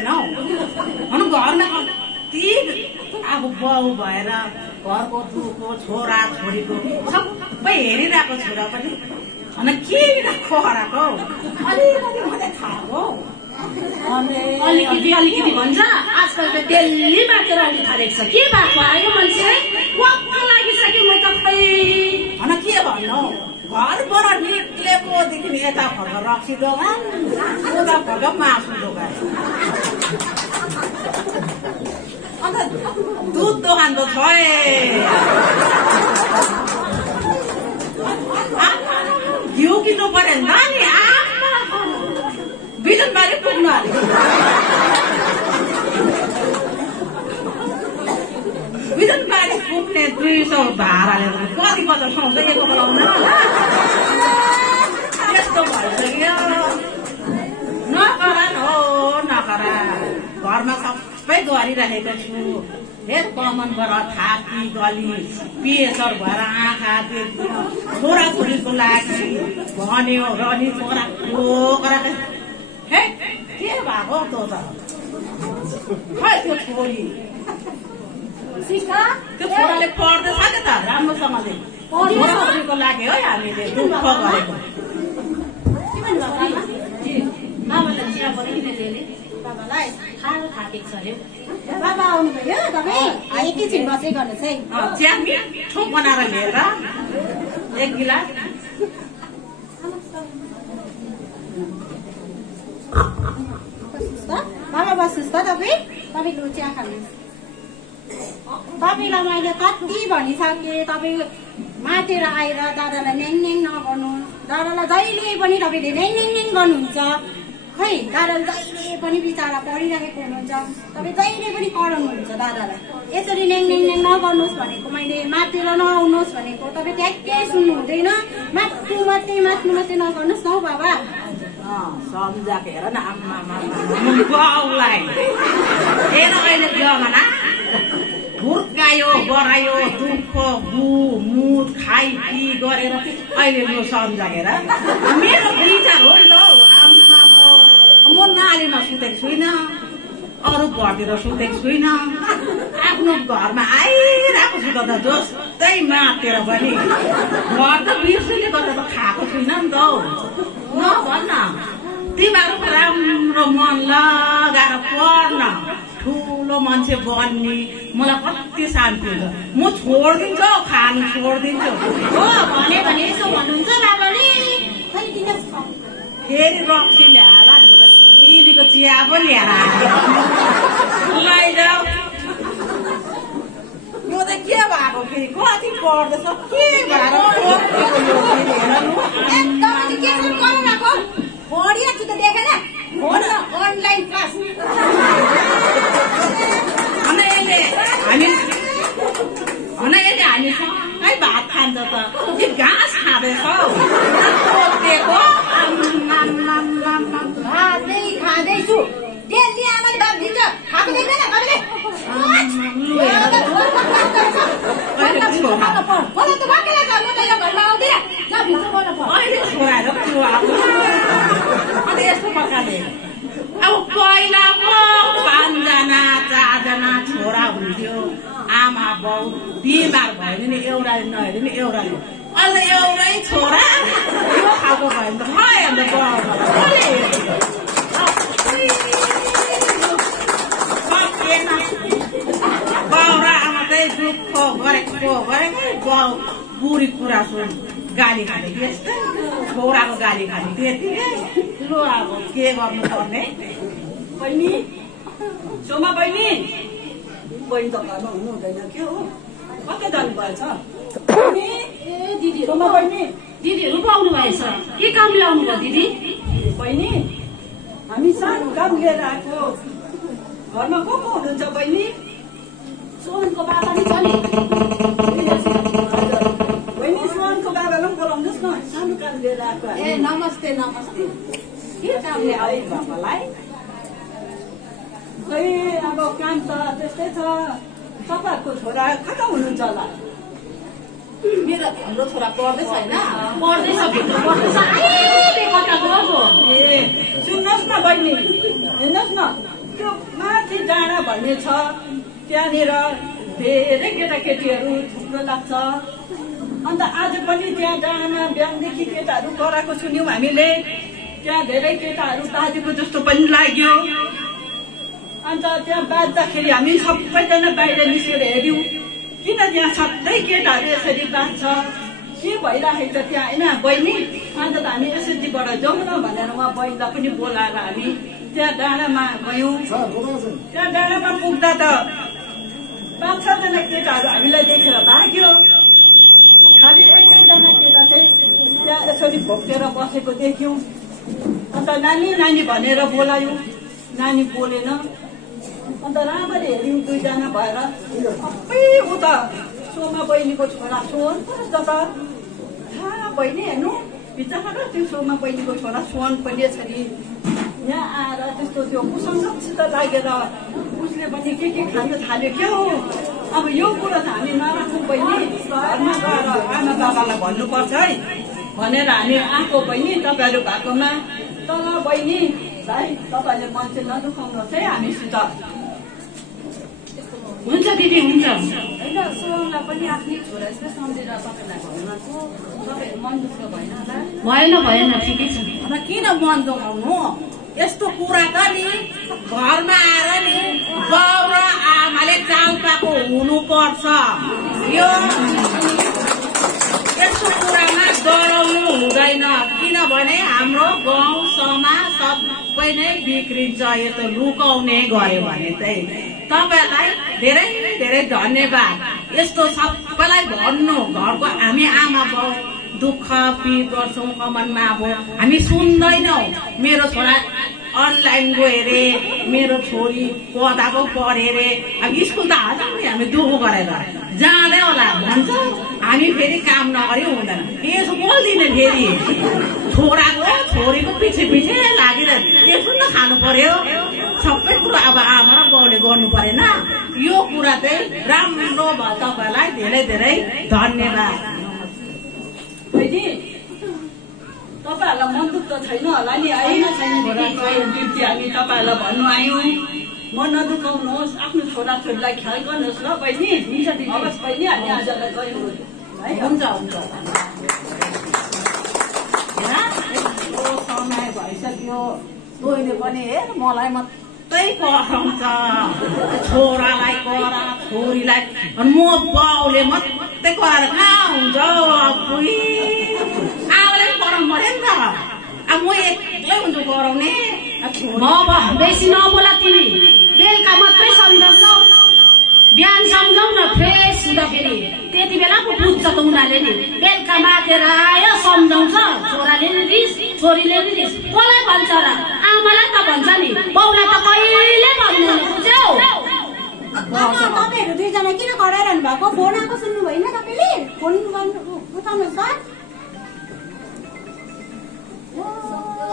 मिल्दैन हौ। भनौँ घरमा कति अब बाउ भएर घरको दुःखो छोरा छोरीको सबै हेरिरहेको छोरा पनि भन के खराएको हौ। अलिकति मात्रै खाएको अलिकति भन्छ। आजकल त डेली बाँचेर आउनु थालेको छ। के भएको आयो मान्छे वाक्क लागिसक्यो। म त खै भन के भन्नु घरबाट निक्लेकोदेखि यता फर्क रक्सी दोकान उता फर्क मासु दोकान अन्त दुध दोकान त छ घिउ किन्नु पर्यो नि बिजनबारी पुग्नु अरे बिजनबारी पुग्ने 200 भाडाले कति बजार सुहाउँछ एक बोलाउन यस्तो भइसक्यो। नकरा हो नकरा घरमा सबै गरिरहेको छु। हेर कमनबाट थाकी गली प्रेसर भएर आँखा देख्नु छोरा छोरीको लागि भन्यो र नि छोरा ठोकरा हे के भएको त खै त्यो छोरी त्यो छोराले पढ्दैछ नि त राम्रोसँगले छोरा छोरीको लागि है हामीले दुःख गरेको। बाबालाई चिया बनाइकिन ल्याउने बाबालाई खानु थाकेको छ अरे। बाबा आउनुभयो तपाईँ एकैछिन बसै गर्नुहोस् है। चिया मिठो बनाएर लिएर एक गिलास बाबा बस्नुहोस् त तपाईँको चिया खानुहोस्। तपाईँलाई मैले कति भनिसकेँ तपाईँ मातेर आएर दादालाई न्याङ नगर्नुहोस्। दादालाई जहिले पनि तपाईँले न्याङ गर्नुहुन्छ। खै दादाले जहिले पनि बिचरा पढिरहेको हुनुहुन्छ। तपाईँ जहिले पनि कराउनुहुन्छ दादालाई। यसरी न्याङ नगर्नुहोस् भनेको मैले मातेर नआउनुहोस् भनेको तपाईँ ट्याक्कै सुन्नु हुँदैन। मात्नु मात्रै नगर्नुहोस् न हौ बाबा। सम्झाएको हेर न बाउलाई हेर अहिले जमाना हुर्कायो बढायो दुःख मुद खाइ पी गरेर अहिले यो सम्झाएर मेरो विचार हो नि त। म नालीमा सुतेको छुइनँ अरू घरतिर सुतेको छुइनँ आफ्नो घरमा आइरहेको छु त जस्तै मातेर पनि घर त बिर्सुले गरेर त खाएको छुइनँ नि त हौ। नभन्न तिमीहरूको राम्रो मन लगाएर पढ्न ठुलो मान्छे बन्ने मलाई कति शान्ति हुन्छ। म छोडिदिन्छु हौ खानु छोडिदिन्छु हो भने यसो भन्नुहुन्छ बाबाले। फेरि रक्सी ल्याएर चिनीको चिया पनि ल्याएर लैजाऊ। यो त के भएको फेरि कति पढ्दैछ के भएर पढिया छु त देखेन हो न अनलाइन क्लास। हामी सँगै भात खान्छ त कि घाँस खाँदैछौ खाँदैछु डेली आमाले भात दिन्छ खाएको देख्दैन तपाईँले। अहिले छोराएर अनि यस्तो प्रकारले अब पहिला 5जना 4जना छोरा हुन्थ्यो। आमा बाउ बिमार भयो भने एउटाले नहेर्यो नि एउटाले अहिले एउटै छोरा यो खालको भयो भने त खै अन्त बाउ र आमा चाहिँ दुःख गरेको बाउ बुढी कुरा सुन गाली खाने त्यस्तै छोराको गाली खाने त्यतिकै ठुलो अब के गर्नु पर्ने। बहिनी सोमा बहिनी त घरमा हुनु हुँदैन के हो कतै जानुभएछ? सोमा बहिनी दिदीहरू पाउनु भएछ के काम ल्याउनु भयो दिदी? बहिनी हामी सानो काम लिएर आएको। घरमा को हुनुहुन्छ बहिनी? सोहनको बाबा नि छ नि। बहिनी सोहनको बाबालाई पनि बोलाउनुहोस् न सानो काम लिएर आएको। ए नमस्ते के कामले आयो बाबालाई? खै अब काम त त्यस्तै छ। तपाईँहरूको छोरा कता हुनुहुन्छ होला? हाम्रो छोरा पढ्दैछ होइन पढ्दैछ भित्र पढ्दैछ कता गयो? ए सुन्नुहोस् न बहिनी हेर्नुहोस् न त्यो माथि डाँडा भन्ने छ, त्यहाँनिर धेरै केटाकेटीहरू थुप्रो लाग्छ। अन्त आज पनि त्यहाँ डाँडामा बिहानदेखि केटाहरू कराएको सुन्यौँ हामीले। त्यहाँ धेरै केटाहरू बाजेको जस्तो पनि लाग्यो। अन्त त्यहाँ बाज्दाखेरि हामी सबैजना बाहिर निस्केर हेऱ्यौँ, किन त्यहाँ सधैँ केटाहरू यसरी बाज्छ, के भइरहेको छ त्यहाँ होइन बहिनी। अन्त त हामी एसएचजीबाट जाउँ न भनेर उहाँ बहिनीलाई पनि बोलाएर हामी त्यहाँ डाँडामा गयौँ। त्यहाँ डाँडामा पुग्दा त 5-6 जना केटाहरू हामीलाई देखेर भाग्यो। खालि एकजना केटा चाहिँ त्यहाँ यसरी भोगेर बसेको देख्यौँ। अन्त नानी नानी भनेर बोलायौँ, नानी बोलेन। अन्त राम्ररी हेऱ्यौँ 2 जना भएर, सबै उता सोमा बहिनीको छोरा सोहन पो त बहिनी हेर्नु बिचमा त्यो सोमा बहिनीको छोरा सोहन पनि यसरी यहाँ आएर त्यस्तो त्यो कुसङ्गतसित लागेर उसले पनि के खानु थाल्यो क्या हो। अब यो कुरो त हामी नराखौँ बहिनी, घरमा गएर आमा बाबालाई भन्नुपर्छ है भनेर हामी आएको बहिनी तपाईँहरू भएकोमा। तर बहिनी भाइ तपाईँले मान्छे नदुखाउनुहोस् है हामीसित। हुन्छ दिदी हुन्छ। होइन सोहनलाई पनि आफ्नै छोरा जस्तो सम्झेर तपाईँलाई भन्नु तपाईँ मन दुःख भएन होला? भएन ठिकै छ। अब किन मन दुखाउनु, यस्तो कुरा त नि घरमा आएर नि बाउ र आमाले चाल पाएको हुनुपर्छ। यस्तो कुरामा डराउनु हुँदैन, किनभने हाम्रो गाउँ समाज सबै नै बिग्रिन्छ यस्तो लुकाउने गयो भने चाहिँ। तपाईँलाई धेरै धेरै धन्यवाद। यस्तो सबैलाई भन्नु, घरको हामी आमा बाउ दुःख पीड गर्छौँ कमानमा। अब हामी सुन्दैनौँ, मेरो छोरा अनलाइन गयो अरे, मेरो छोरी पढाएको पढे अरे। अब स्कुल त हाल्छ हामी दुःख गरेर जाँदै होला भन्छ, हामी फेरि काम नगरी हुँदैन। यसो बोल्दिनँ फेरि छोराको छोरीको पछि पछि लागेर यसो न खानु पर्यो। सबै कुरो अब आमा र बाउले गर्नु परेन। यो कुरा चाहिँ राम्रो भयो। तपाईँलाई धेरै धेरै धन्यवाद। बहिनी तपाईँहरूलाई मन दुःख छैन होला नि है? हामी तपाईँहरूलाई भन्नु आयौँ, मन नदुखाउनुहोस्, आफ्नो छोराछोरीलाई ख्याल गर्नुहोस् ल बहिनी। हवस् बहिनी, हामी आजलाई गयौँ है। हुन्छ हुन्छ। समय भइसक्यो, तैँले पनि हेर मलाई मात्रै कराउँछ, छोरालाई करा छोरीलाई। म बाउले मात्रै कराएर कहाँ हुन्छ? आमाले पनि कराउनु पऱ्यो नि त। अब म एक्लै हुन्छु कराउने। बेसी नबोला तिमी, बेलुका मात्रै सम्झाउँछौ। बिहान सम्झाउ न फ्रेस हुँदाखेरि, त्यति बेला पो बुझ्छ त उनीहरूले नि। बेलुका माथेर आयो सम्झाउँछ, छोराले नि रिस छोरीले नि रिस। कसलाई भन्छ र? आमालाई त भन्छ नि, बाउलाई त कहिले भन्दैन। बुझ्यौ? तपाईँहरू 2 जना किन कराइरहनु भएको? फोन आएको सुन्नु भएन तपाईँले? फोन उठाउनुहोस् त।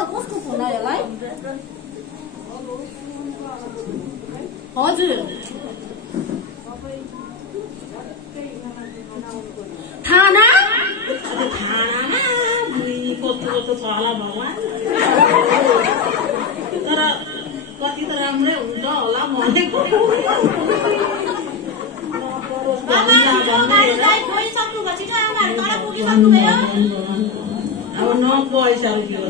कस्तो फोन आयो होला है? हजुर थाना थानामा कस्तो कस्तो छ होला भगवान्। तर कति त राम्रै हुन्छ होला भनेको। अब न पैसा रुपियाँ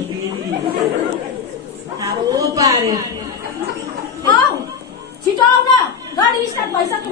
साह्रो पार्यो। छिटो आऊ न, गाडी स्टार्ट भइसक्यो।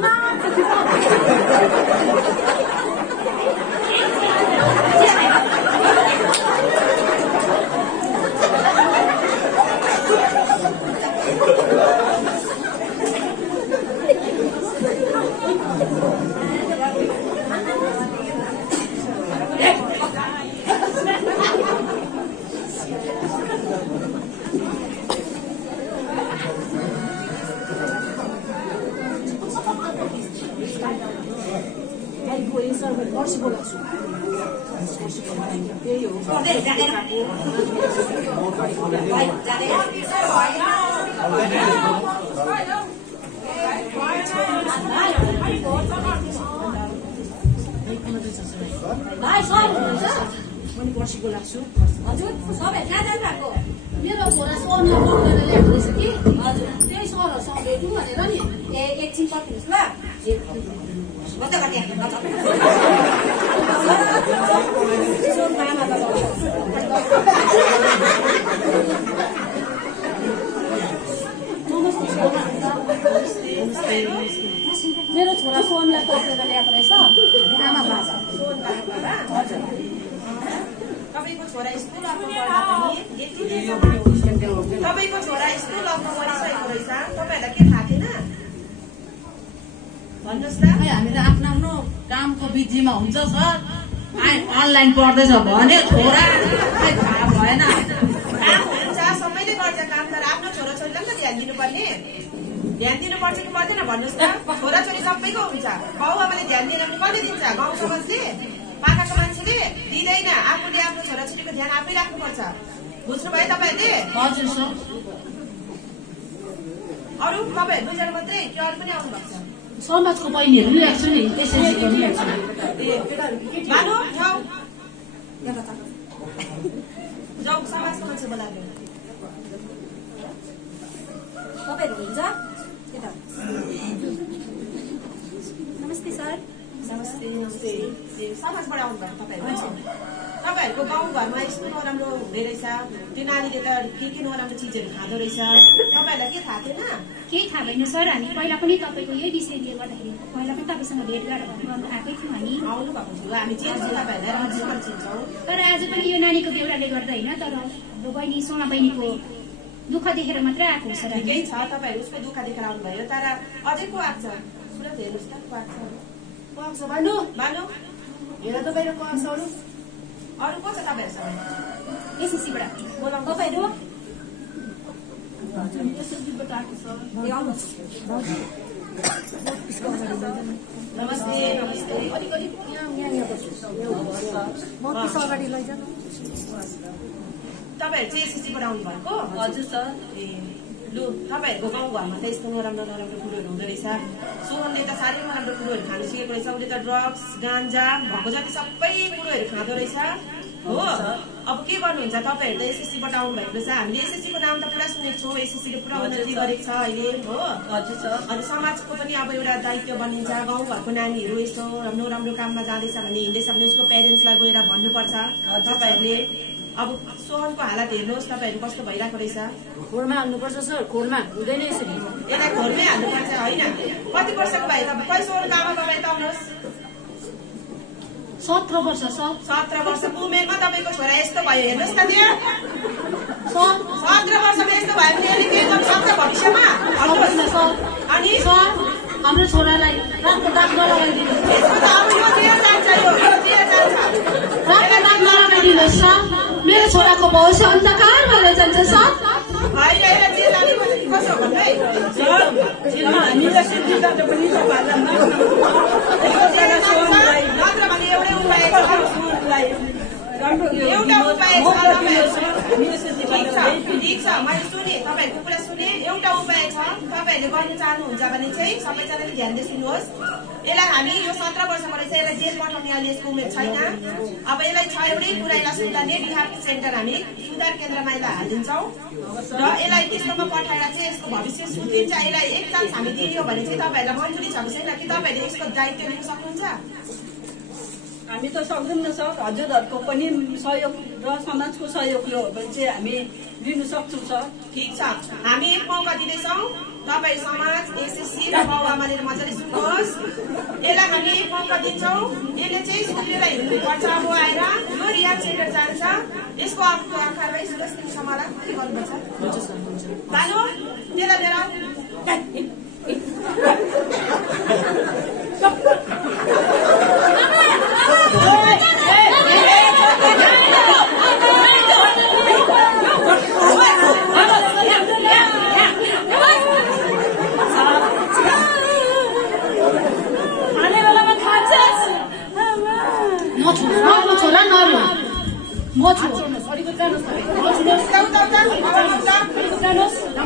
पर्सि बोलाएको छु। त्यही हो। भाइ सर हुनुहुन्छ? मैले पर्सि बोलाएको छु। हजुर सबै कहाँ जानु भएको? मेरो छोरा सोहनलाई फोन गरेर ल्याएको रहेछ कि। हजुर त्यही सर भेटौँ भनेर नि। एकछिन पर्खिनुहोस् ल। बच्चा कति मेरो छोरा सोनलाई पक्रेर ल्याएको रहेछ आमा बाबा। तपाईँको छोरा स्कुल अग्लो तपाईँको छोरा स्कुल अग्लो गरिसकेको रहेछ। तपाईँहरूलाई के थाहा थिएन? भन्नुहोस् न। हामी त आफ्नो आफ्नो कामको बिजीमा हुन्छ सर। अनलाइन पढ्दैछ भने छोरा थाहा भएन। काम हुन्छ, सबैले गर्छ काम, तर आफ्नो छोराछोरीलाई पनि त ध्यान दिनुपर्ने। ध्यान दिनुपर्छ कि पर्दैन भन्नुहोस् त? छोराछोरी सबैको हुन्छ। बाउ आमाले ध्यान दिएर पनि कसले दिन्छ? गाउँ समाजले, पाखाको मान्छेले दिँदैन। आफूले आफ्नो छोराछोरीको ध्यान आफै राख्नुपर्छ। बुझ्नुभयो तपाईँहरूले? हजुर सर। अरू तपाईँहरू दुईजना मात्रै कि अरू पनि आउनुभएको छ? समाजको बहिनीहरू ल्याएको छु नि, त्यसरी भानु जाऊ जाऊ, समाजको मान्छे बोलाएको। तपाईँहरू हुन्छ? नमस्ते सर। नमस्ते नमस्ते। समाजबाट आउनुभएको तपाईँहरू? तपाईँहरूको गाउँघरमा यस्तो नराम्रो हुँदै रहेछ, त्यो नानीले त के नराम्रो चिजहरू खाँदो रहेछ, तपाईँहरूलाई के थाहा थिएन? केही थाहा भएन सर। हामी पहिला पनि तपाईँको यही विषयले गर्दाखेरि पहिला पनि तपाईँसँग भेटघाट गर्नु आएकै थियौँ हामी। आउनु भएको थियो, हामी चिन्छौँ तपाईँहरूलाई, राम्रोसँग चिन्छौँ। तर आज पनि यो नानीको बेहोराले गर्दा होइन, तर हाम्रो बहिनी सोना बहिनीको दुःख देखेर मात्रै आएको हो सर। ठिकै छ, तपाईँहरू उसको दुःख देखेर आउनुभयो, तर अझै को आएको छ? सुरत हेर्नुहोस् त, को आएको छ? भानु भानु हेर त बाहिर को आएको अरू? अरू को छ तपाईँहरूसँग? एसएससीबाट बोलाउनु। तपाईँहरू नमस्ते नमस्ते। अगाडि लैजानु। तपाईँहरू चाहिँ एसएससीबाट आउनु भएको? हजुर सर। ए लु, तपाईँहरूको गाउँघरमा त यस्तो नराम्रो नराम्रो कुरोहरू हुँदो रहेछ। सोहनले त साह्रै नराम्रो कुरोहरू खानु सिकेको रहेछ। उसले त ड्रग्स, गान्जा भएको जति सबै कुरोहरू खाँदो रहेछ हो। अब के गर्नुहुन्छ? तपाईँहरू त एसएससीबाट आउनु भएको रहेछ। हामीले एसएससीको नाम त पुरा सुनेको छौँ, एसएससीले पुरा उन्नति गरेको छ अहिले हो। हजुर सर। अनि समाजको पनि अब एउटा दायित्व बनिन्छ। गाउँघरको नानीहरू यस्तो राम्रो राम्रो काममा जाँदैछ भने, हिँड्दैछ भने उसको प्यारेन्ट्सलाई गएर भन्नुपर्छ। तपाईँहरूले अब सोहनको हालत हेर्नुहोस्, तपाईँहरू कस्तो भइरहेको रहेछ। खोरमा हाल्नुपर्छ सर, खोरमा हुँदैन यसरी। यसलाई घरमै हाल्नुपर्छ होइन? कति वर्षको भयो तपाईँ? खै सोहनको आमा बाबा यता आउनुहोस्। 17 वर्ष सर। 17 वर्षको उमेरमा तपाईँको छोरा यस्तो भयो, हेर्नुहोस् न त्यहाँ। 17 वर्षमा यस्तो भयो भने यसले के गर्नु सक्छ भविष्यमा? अनि सर हाम्रो छोरालाई राम्रो दाग नलगाइदिनु। यसको त अब यो दिएर जान्छ, यो दिएर जान्छ। राम्रो दाग नलगाइदिनुहोस् सर। मेरो छोराको भविष्य अन्धकार भएर जान्छ सर। होइन यसलाई जे जाने कसो हो भन्नु है? हामीलाई सिद्धिबाट पनि नत्र भने एउटै उपाय छ। एउटा उपाय छ ठिक छ, मैले सुने तपाईँहरूको कुरा सुने। एउटा उपाय छ, तपाईँहरूले गर्नु चाहनुहुन्छ भने चाहिँ सबैजनाले ध्यान दिएर सुन्नुहोस्। यसलाई हामी यो 17 वर्षको रहेछ, यसलाई जेल पठाउने अहिले यसको उमेर छैन। अब यसलाई छ एउटै कुरा, यसलाई सुधार्ने रिहाब सेन्टर हामी सुधार केन्द्रमा यसलाई हालिदिन्छौँ र यसलाई त्यस्तोमा पठाएर चाहिँ यसको भविष्य सुध्रिन्छ। यसलाई एक चान्स हामी दियो भने चाहिँ तपाईँहरूलाई मन्जुरी छ कि छैन कि तपाईँहरूले यसको दायित्व लिन सक्नुहुन्छ? हामी त सक्दैनौँ सर। हजुरहरूको पनि सहयोग र समाजको सहयोग हो भने चाहिँ हामी लिन सक्छौँ सर। ठिक छ, हामी एक मौका दिँदैछौँ। तपाईँ समाज, एसएससी र बाउ आमाले मजाले सुन्नुहोस्। यसलाई हामी एक मौका दिन्छौँ। यसले चाहिँ सुनेर हिँड्नुपर्छ। अब आएर यो रिहाब सेन्टर जान्छ। यसको आँखालाई सुरक्षित समाला के गर्नुपर्छ? भानु त्यसलाई लिएर आऊ।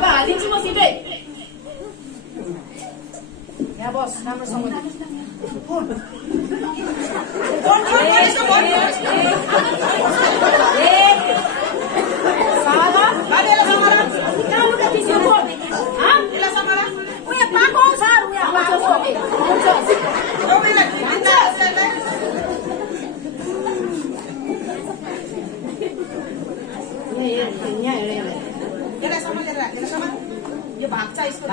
हालिदिन्छु म सिधै। यहाँ बस राम्रोसँग। यसलाई यो भाग छ यसको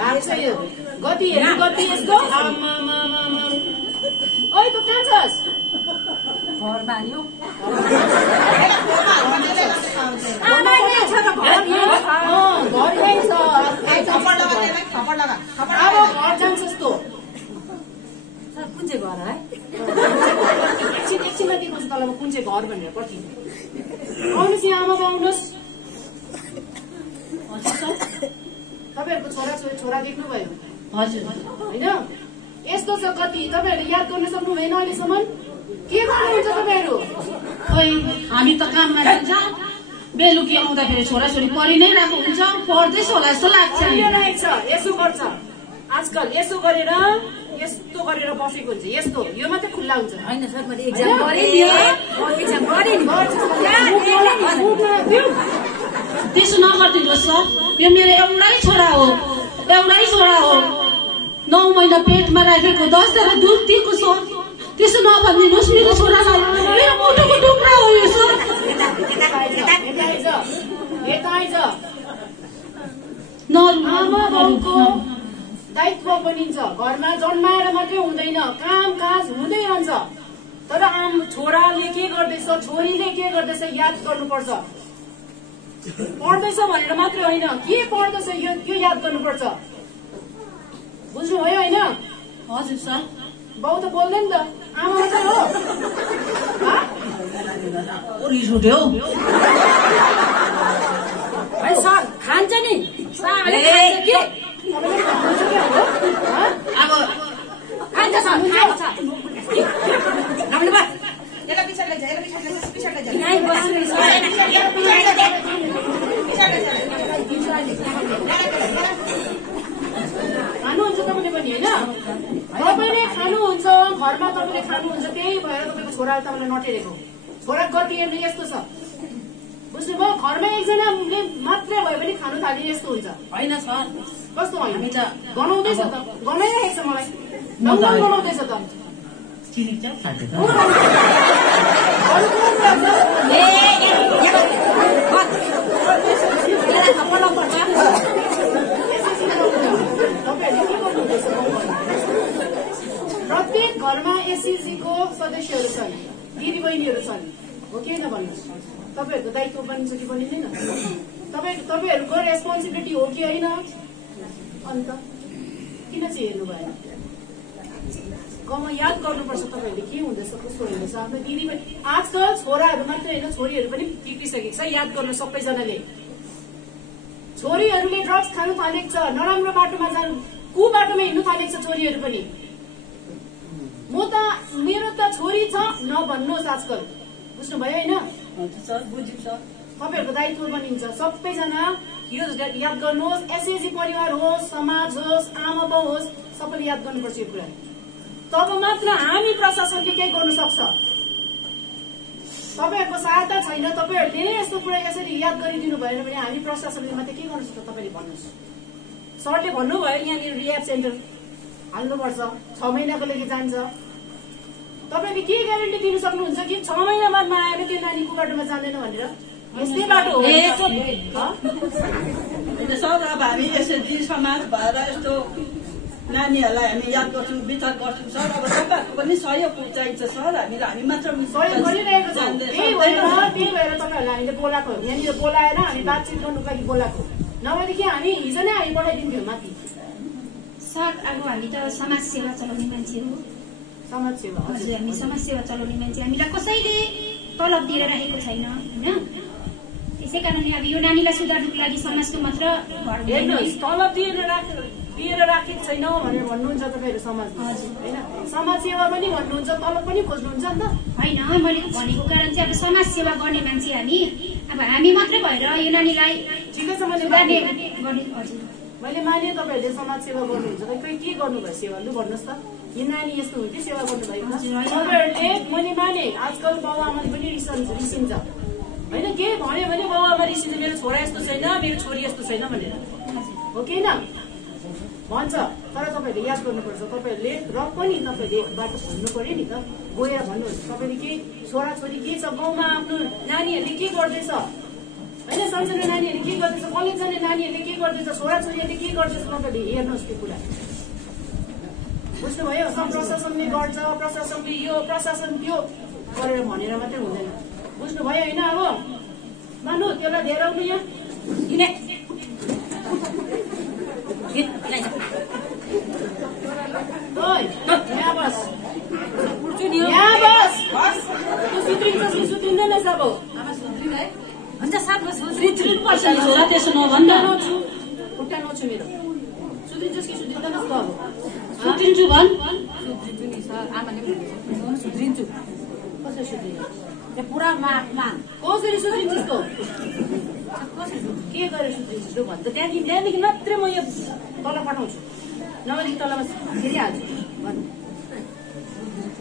गति हेर्नु गति यसको ओइ तँ कहाँ छस् घरमा नि हो अब घर जान्छस् तँ कुन चाहिँ घर है एकछिनमा देखाउँछु तँलाई कुन चाहिँ घर भनेर कति आउनुहोस् यहाँ आमा बाउ आउनुहोस् तपाईँहरूको छोरा देख्नुभयो हजुर होइन यस्तो छ कति तपाईँहरूले याद गर्न सक्नुभएन अहिलेसम्म के गर्नुहुन्छ तपाईँहरू खोइ हामी त काममा जान्छ बेलुकी आउँदाखेरि छोराछोरी पढि नै रहेको हुन्छ पढ्दैछ होला जस्तो लाग्छ रहेछ यसो गर्छ आजकल यसो गरेर यस्तो गरेर बसेको हुन्छ यस्तो यो मात्रै खुल्ला हुन्छ होइन सर मैले एक्जाम गरेँ नि त्यसो नगरिदिनुहोस् सर यो मेरो एउटै छोरा हो 9 महिना पेटमा राखेको 10 दिएर दुध दिएको सर त्यसो नभनिदिनुहोस् मेरो छोरालाई मेरो मुटुको टुक्रा हो यो सर आमा बाउको दायित्व बनिन्छ घरमा जन्माएर मात्रै हुँदैन काम काज हुँदै रहन्छ तर छोराले के गर्दैछ छोरीले के गर्दैछ याद गर्नुपर्छ पढ्दैछ भनेर मात्रै होइन के पढ्दैछ यो याद गर्नुपर्छ बुझ्नुभयो होइन हजुर सर बाउ त बोल्दैन त आमा मात्रै हो रिस उठ्यो है सर खान्छ नि अब खान्छ सर खानुहुन्छ तपाईँले पनि होइन तपाईँले खानुहुन्छ घरमा तपाईँले खानुहुन्छ त्यही भएर तपाईँको छोराले तपाईँलाई नटेरेको छोरा गति हेर्नु यस्तो छ बुझ्नुभयो घरमा एकजनाले मात्रै भयो भने खानु थाल्ने यस्तो हुन्छ होइन सर कस्तो होइन हामी त गनाउँदैछ त गनाइरहेको छ मलाई गनाउँदैछ त चिनी चाहिँ खाँदै प्रत्येक घरमा एसएसजीको सदस्यहरू छन् दिदी बहिनीहरू छन् हो कि भन्नुहोस् तपाईँहरूको दायित्व बनिन्छ कि बनिँदैन तपाईँहरूको रेस्पोन्सिबिलिटी हो कि होइन अन्त किन चाहिँ हेर्नु भएन गाउँमा याद गर्नुपर्छ तपाईँहरूले के हुँदैछ कस्तो हुँदैछ आफ्नो दिदी आजकल छोराहरू मात्रै होइन छोरीहरू पनि बिग्रिसकेको छ याद गर्नु सबैजनाले छोरीहरूले ड्रग्स खानु थालेको छ नराम्रो बाटोमा जानु बाटोमा हिँड्नु थालेको छ छोरीहरू पनि मेरो त छोरी छ नभन्नुहोस् आजकल बुझ्नुभयो होइन तपाईँहरूको दायित्व बनिन्छ सबैजना यो याद गर्नुहोस् एसएजी परिवार होस् समाज होस् आमा बाउ होस् सबैले याद गर्नुपर्छ यो कुरा तब मात्र हामी प्रशासनले केही गर्नु सक्छ तपाईँहरूको सहायता छैन तपाईँहरूले नै यस्तो कुरा यसरी याद गरिदिनु भएन भने हामी प्रशासनले मात्रै के गर्नु सक्छ तपाईँले भन्नुहोस् सरले भन्नुभयो यहाँनिर रिह्याब सेन्टर हाल्नुपर्छ 6 महिनाको लागि जान्छ तपाईँले के ग्यारेन्टी दिनु सक्नुहुन्छ कि 6 महिना बाद नआएर त्यो नानी कुबाटोमा जाँदैन भनेर यस्तै बाटो हो सर अब हामी यसरी समाज भएर यस्तो नानीहरूलाई हामी याद गर्छौँ विचार गर्छौँ सर अब तपाईँहरूको पनि सहयोग चाहिन्छ सर हामी मात्र सहयोग गरिरहेको छौँ त्यही भएर तपाईँहरूलाई हामीले बोलाएको यहाँनिर बोलाएर हामी बातचित गर्नुको लागि बोलाएको नभएदेखि हामी हिजो नै हामी पठाइदिन्थ्यौँ माथि सर अब हामी त समाज सेवा चलाउने मान्छे हो समाज सेवा हजुर हामी समाज सेवा चलाउने मान्छे हामीलाई कसैले तलब दिएर राखेको छैन होइन त्यसै कारणले अब यो नानीलाई सुधार्नुको लागि समाजको मात्र हेर्नुहोस् तलब दिएर राखेको छैन भनेर भन्नुहुन्छ तपाईँहरू समाज होइन समाज सेवा पनि भन्नुहुन्छ तलब पनि खोज्नुहुन्छ नि त होइन मैले भनेको कारण चाहिँ अब समाज सेवा गर्ने मान्छे हामी अब हामी मात्रै भएर यो नानीलाई ठिकै छ मैले माने तपाईँहरूले समाज सेवा गर्नुहुन्छ त खै के गर्नुभयो सेवा लु भन्नुहोस् त यो नानी यस्तो हुन्थ्यो सेवा गर्नुभएको तपाईँहरूले मैले माने आजकल बाउ आमाले पनि रिसिन्छ होइन के भन्यो भने बाउ आमा रिसिन्छ मेरो छोरा यस्तो छैन मेरो छोरी यस्तो छैन भनेर हो कि होइन भन्छ। तर तपाईँहरूले याद गर्नुपर्छ, तपाईँहरूले र पनि तपाईँहरूले बाटो भन्नु पर्यो नि त, गएर भन्नुहोस् तपाईँले के छोराछोरी के छ गाउँमा, आफ्नो नानीहरूले के गर्दैछ होइन, सानसानो नानीहरूले के गर्दैछ, कलेज जाने नानीहरूले के गर्दैछ, छोराछोरीहरूले के गर्दैछ, तपाईँहरूले हेर्नुहोस् त्यो कुरा। बुझ्नुभयो? सब प्रशासनले गर्छ, प्रशासनले यो प्रशासन त्यो गरेर भनेर मात्रै हुँदैन। बुझ्नुभयो होइन? अब मानु त्यसलाई लिएर आउनु यहाँ यहाँ बस, यहाँ बस। सुत्रिन्छ कि सुत्रिँदैन सब हुन्छ सात बस सुत्रिनुपर्छ नि छोरा, त्यसो नभन्न। खुट्टा नछु मेरो। सुत्रिन्छस् कि सुत्रिँदैनस् त? अब सुत्रिन्छु भन्। सुध्रिन्छु नि सर, आमाले पनि सुध्रिन्छु। कसरी सुत्रिन्छ? त्यो पुरा मागमा कसरी सुत्रिन्छस् त? कसरी के गरेर सुत्रिन्छस् लु भन् त? त्यहाँदेखि मात्रै म यो तल पठाउँछु, नभएदेखि तलमा फेरिहाल्छु। भन्नु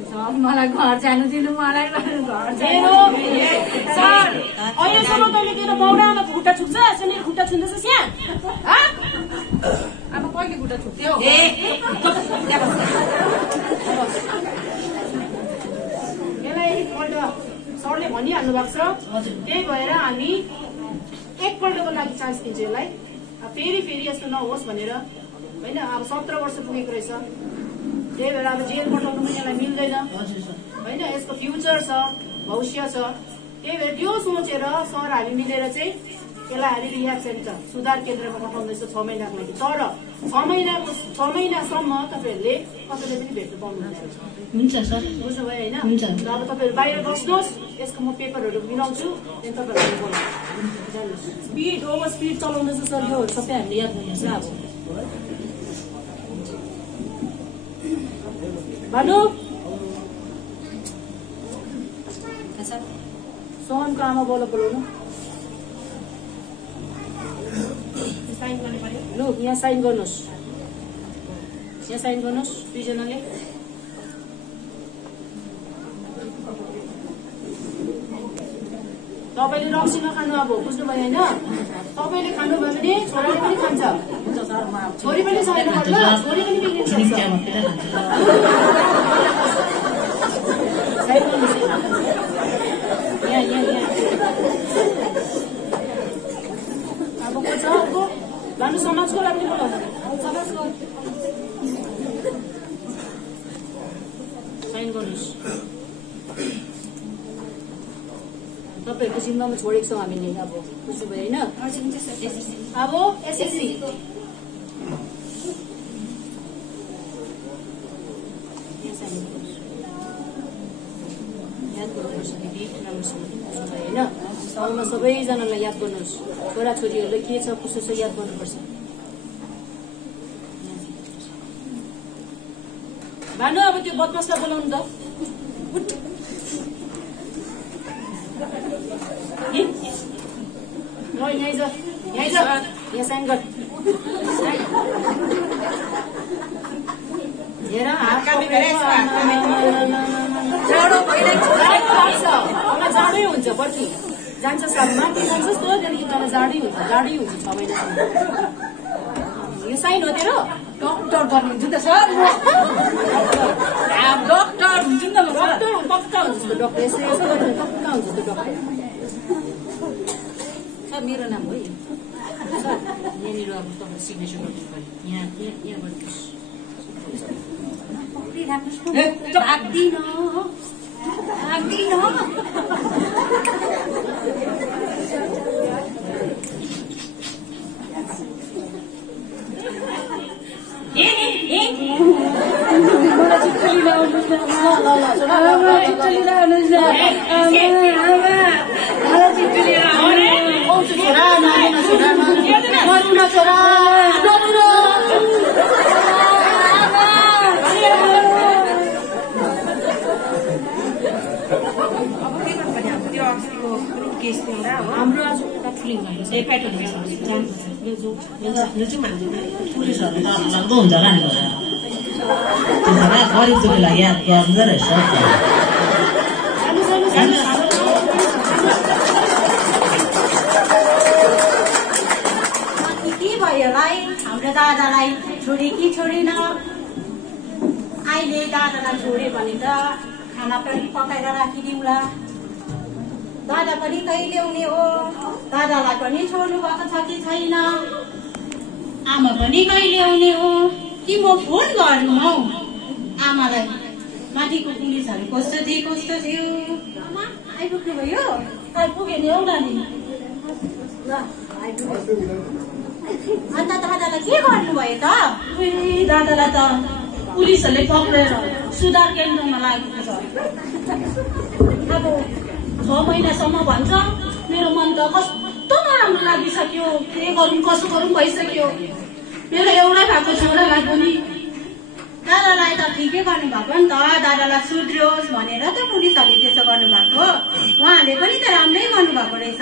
सर, मलाई घर जानु दिनु, मलाई घर सर, अहिलेसम्म तैँले तेरो बाउरामाको खुट्टा छुक्छ, सुनेर खुट्टा छुन्दैछस् यहाँ? अब कहिले खुट्टा छुट्यो? यसलाई एकपल्ट सरले भनिहाल्नु भएको छ, त्यही भएर हामी एकपल्टको लागि चान्स दिन्छु यसलाई। फेरि यस्तो नहोस् भनेर होइन। अब 17 वर्ष पुगेको रहेछ, त्यही भएर अब जेल पठाउनु पनि यसलाई मिल्दैन होइन। यसको फ्युचर छ, भविष्य छ। त्यही भएर त्यो सोचेर सर हामी मिलेर चाहिँ यसलाई हामी रिह्याब सेन्टर सुधार केन्द्रमा पठाउँदैछ 6 महिनाको लागि। तर 6 महिनासम्म तपाईँहरूले कसैले पनि भेट्नु पाउनुहुन्छ। हुन्छ सर, बुझ्नुभयो होइन? हुन्छ। अब तपाईँहरू बाहिर बस्नुहोस्, यसको म पेपरहरू मिलाउँछु, त्यहाँदेखि तपाईँहरू बोल्नुहोस्। स्पिड ओभर स्पिड चलाउँदैछ सर, यो सबै हामीले याद गर्नुहोस् ल। अब भन्नु सोहनको आमा बोलाउनु। लु यहाँ साइन गर्नुहोस्, यहाँ साइन गर्नुहोस् दुईजनाले। तपाईँले रक्सी नखानु अब, बुझ्नुभयो होइन? तपाईँले खानुभयो भने छोराले पनि खान्छ, छोरी पनि छैन, छोरी पनि बिग्रिन्छ। अब को छ अर्को? लानु समाजको लागि बोलाउनु, समाजको साइन गर्नुहोस्। तपाईँहरूको जिम्मामा छोडेको छौँ हामीले अब, बुझ्नुभयो होइन? अब एसएससी याद गर्नुहोस् दिदी, राम्रोसँग बुझ्नुभयो होइन? साउमा सबैजनालाई याद गर्नुहोस्, छोराछोरीहरूलाई के छ कसो छ याद गर्नुपर्छ। भानु अब त्यो बदमासलाई बोलाउनु त। यहीँ जा, यहाँ साइन गर। हेर जाडो भइरहेको छ, जाडै हुन्छ पर्खी जान्छ सब माथि जान्छस् त, त्यहाँदेखि तल जाडै हुन्छ 6 महिनासम्म। यो साइन हो तेरो? डक्टर गर्नुहुन्छ नि त सर, डक्टर हुन्छ नि त। डक्टर पक्का हुन्छ जस्तो डक्टर, यसो गरेर पक्का हुन्छ जस्तो डक्टर। सर मेरो नाम हो सर यहाँनिर अब तपाईँ सिग्नेचर गर्नु पर्यो, यहाँ गर्नुहोस्। हाम्रो आज पेट्रोलिङ गर्नु पुलिसहरू त लाग्दो हुन्छ होला नि, गरिब दुःखीलाई याद गर्दो रहेछ। के भयो होला है? हाम्रो हाम्रो दादालाई छोडे कि छोडेन। अहिले दादालाई छोडे भने त खाना पनि पकाएर राखिदिउँला। दादा पनि कहिले ल्याउने हो? दादालाई पनि छोड्नु भएको छ कि छैन? आमा पनि कहिले आउने हो? कि म फोन गर्नु हौ आमालाई? माथिको पुलिसहरू कस्तो थियो? आमा आइपुग्नु भयो? आइपुग्यो नि एउटा नि। ल आइपुग्यो। अन्त दादालाई के गर्नुभयो त? दादालाई त पुलिसहरूले पक्रेर सुधार केन्द्रमा लागेको छ। अब 6 महिनासम्म भन्छ। मेरो मन त कस्तो नराम्रो लागिसक्यो। के गरौँ कसो गरौँ भइसक्यो। मेरो एउटा भएको छोरालाई पनि। दादालाई त ठिकै गर्नुभएको नि त। दादालाई सुध्रियोस् भनेर त पुलिसहरूले त्यसो गर्नुभएको। उहाँहरूले पनि त राम्रै गर्नुभएको रहेछ।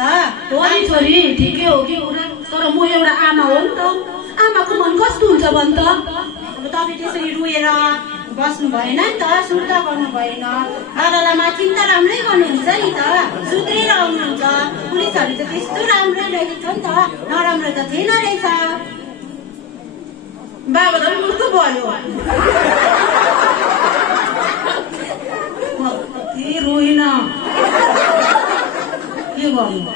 हो नि छोरी, ठिकै हो कि कुरा। तर म एउटा आमा हो नि त। आमाको मन कस्तो हुन्छ भन् त? अब तपाईँ त्यसरी रोएर बस्नु भएन नि त, सुर्ता गर्नु भएन। दादालाई माथि त राम्रै गर्नुहुन्छ नि त, सुध्रेर आउनुहुन्छ। पुलिसहरू त त्यस्तो राम्रो रहेछ नि त, नराम्रो त थिएन रहेछ। बाबा त मुर्खो भयो। रोइन के गर्नु?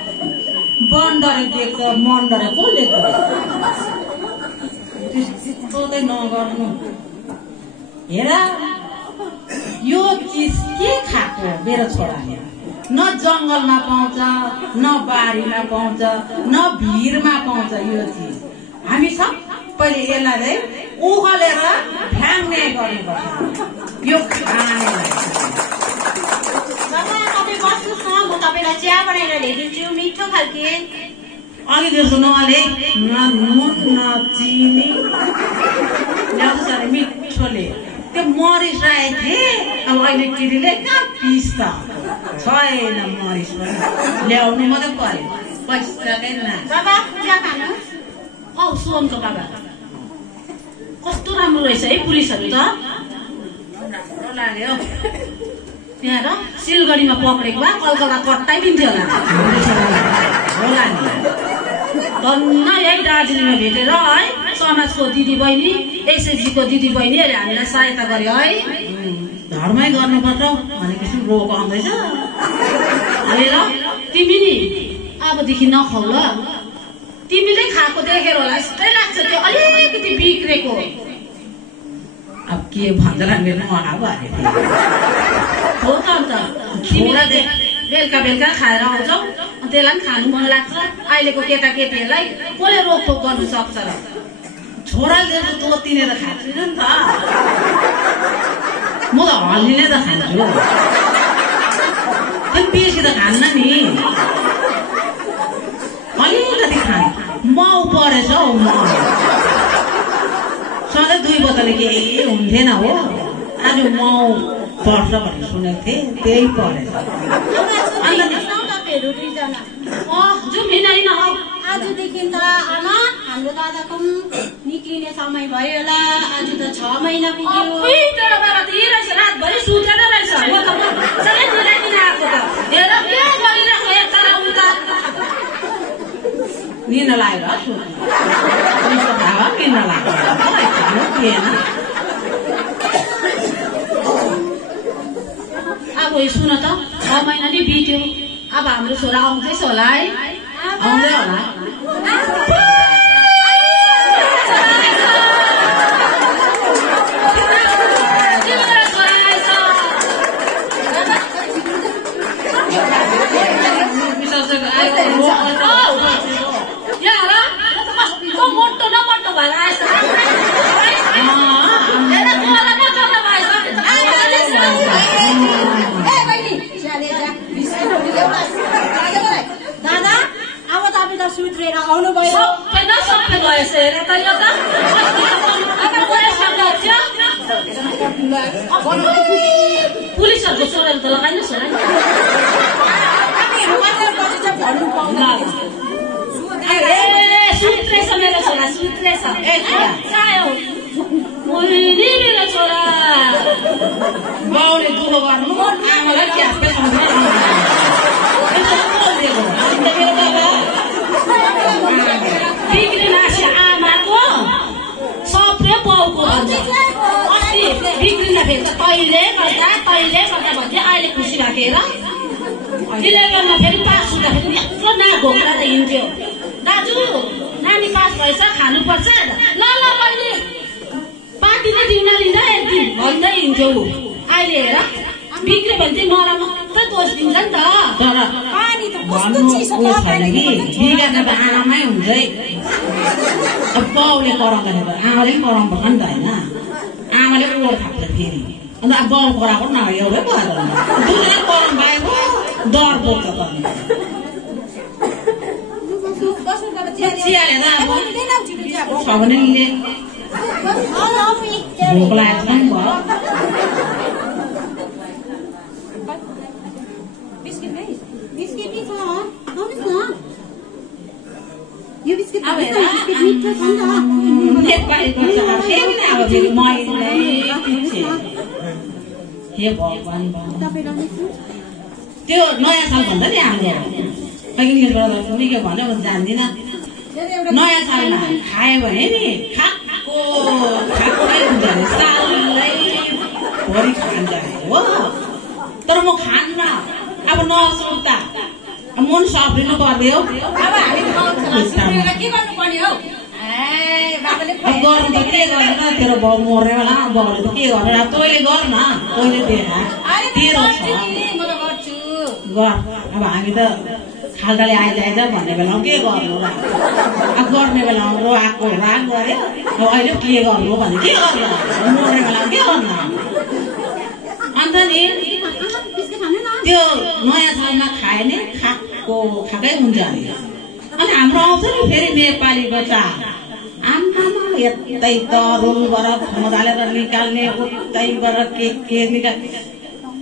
बन्दरे देख्छ मन्दरे को देख्छ? त्यस्तो चाहिँ नगर्नु। हेर यो चिज के खाएको मेरो छोराले? न जङ्गलमा पाउँछ, न बारीमा पाउँछ, न भिरमा पाउँछ यो चिज। हामी सबैले यसलाई उखालेर फ्याङ्ने गर्नुपर्छ। यो खानेलाई तपाईँ बस्नुहोस् न, म तपाईँलाई चिया बनाएर ल्याइदिन्छु, मिठो खालके। अघि जस्तो नले न नुन न चिनी ल्याउँछ अरे मिठोले। त्यो मरिस राखेको थिएँ, अब अहिले किरीले कहाँ पिस्छ? छैन मरिस पनि, ल्याउनु मात्रै पर्यो। पैसाकै न। बाबा चिया खानु? औ सोनको बाबा कस्तो राम्रो रहेछ है पुलिसहरू त। राम्रो लाग्यो। त्यहाँ र सिलगढीमा पक्रेको भए कलकत्ता कट्टाइदिन्थ्यो होला नि। धन्न यही दार्जिलिङमा भेटेर है समाजको दिदी बहिनी, एसएचजीको दिदी बहिनीहरूले हामीलाई सहायता गर्यो है। धर्मै गर्नुपर्छ भनेपछि रोग आउँदैछ। हेर तिमी नि अबदेखि नखाउ ल। तिमीले खाएको देखेर होला यस्तै लाग्छ, त्यो अलिकति बिग्रेको। अब के भन्दा मेरो नआएको अरे हो त अन्त। तिमीलाई बेलुका बेलुका खाएर आउँछौ, त्यसलाई पनि खानु मन लाग्छ। अहिलेको केटाकेटीहरूलाई कसले रोकटोक गर्नु सक्छ र? छोराले त तोतिनेर खान्छु नि त। म त हल्लिने त खान्छु, बेसी त खान्न नि। अलिकति खानु माउ परेछ हौ। म सधैँ 2 बोतल केही हुन्थेन हो, आज माउ पर्छ भनेर सुनेको थिएँ, त्यही परेछ। तपाईँहरू दुईजना जाउँ हिँडाइन हौ। आजदेखि त आमा हाम्रो दादाको निक्लिने समय भयो होला। आज त 6 महिना पुग्यो। तेरो बाबा त रहेछ रातभरि सुतेर रहेछ। म त मजाले दिलाइदिन आएको त। हेर के गरिरहेको यता र उता। निन लागेर सुत्नु किन लाग्यो? अब सुन त 6 महिना नि बित्यो। अब हाम्रो छोरा आउँदैछ होला है? आउँदै होला। मोटो न मोटो भएर आएछ। दादा अब तपाईँ त सुत्रेर आउनुभयो। सबै गएछ हेर त यो त। पुलिसहरूको चोरेर त लगाइनुहोस् होला नि। सुत्रेछ मेरो छोरा, सुत्रेछ। मेरो छोरा बाउले दुःख गर्नु आमालाई क्याप्टे बिग्रिन आमाको तैले गर्दा भन्थे अहिले खुसी भएको त्यसले गर्दा फेरि पास हुँदाखेरि यत्रो नाक घोक्राएर हिँड्थ्यो दाजु नानी पास भएछ खानुपर्छ ल बहिनी पार्टीले दिन लिँदा एक दिन भन्दै हिँड्थ्यो अहिले हेर बिग्रियो भने चाहिँ मलाई मात्रै दोष दिन्छ नि त तर बिगार्ने त आमामै हुन्छ है अब बाउले कराउँदाखेरि त आमाले पनि कराउनु पर्छ नि त होइन आमाले पनि ओड थाप्छ फेरि अन्त अब बाउ कराएको न एउटै भएर दुधै कराउनु पाएको डर बोक्छ त चियाले त अब छ भने भोक लागेको पनि भयो नेपालीको फेरि नै अब फेरि मैले हे भगवान् त्यो नयाँ साल भन्छ नि हाम्रो इङ्ग्लिसबाट के भन्यो भने जान्दिनँ नयाँ सालमा खायो भने नि खाएकै हुन्छ अरे सालैभरि खान्छ हो तर म खान्न अब नसुर्ता मन सफ्रिनु पर्यो अब हामी के गर्नुपर्ने हौ गर्नु त के गर्ने त तेरो बाउ मर्ने बेला बाउले त के गर्ने अब तैँले गर न तैँले देखा तेरो छ गर अब हामी त खाल्टाले आइज भन्ने बेलामा के गर्नु र अब गर्ने बेलामा रोआएको राग गऱ्यो अब अहिले के गर्नु भने के गर्नु मर्ने बेलामा के गर्नु अन्त नि त्यो नयाँ सालमा खाए नि खाएकै हुन्छ अरे अनि हाम्रो आउँछ नि फेरि नेपालीको चाड आमामा यतै तरुलबाट मजालेर निकाल्ने उतैबाट के निकाल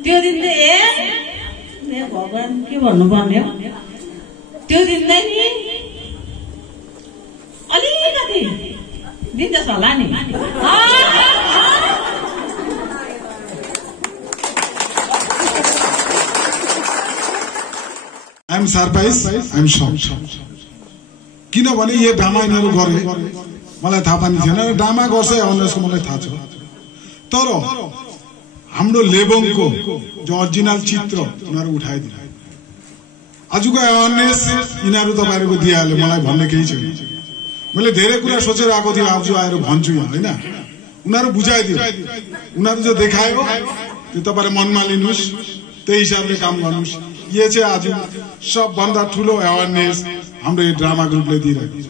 त्यो दिन चाहिँ ए भगवान् के भन्नुपर्ने हो त्यो दिन चाहिँ नि अलिकति दिन्छ होला नि I am surprised, I am shocked. किनभने यो ड्रामा यिनीहरू गरे मलाई थाहा पनि थिएन ड्रामा गर्छ अवेरनेसको मलाई थाहा छ तर हाम्रो लेबोङको जो ओरिजिनल चित्र उनीहरू उठाइदिनु आजको अवेरनेस यिनीहरू तपाईहरुको दिइहाल्यो मलाई भन्ने केही छैन मैले धेरै कुरा सोचेर आएको थिएँ आज आएर भन्छु यहाँ हैन उनीहरू बुझाइदियो उनीहरू जो देखायो त्यो तपाईहरु मनमा लिनुस् त्यही हिसाबले काम गर्नुस् यो चाहिँ आज सबभन्दा ठूलो अवेरनेस हाम्रो यो ड्रामा ग्रुपले दिइरहेको छ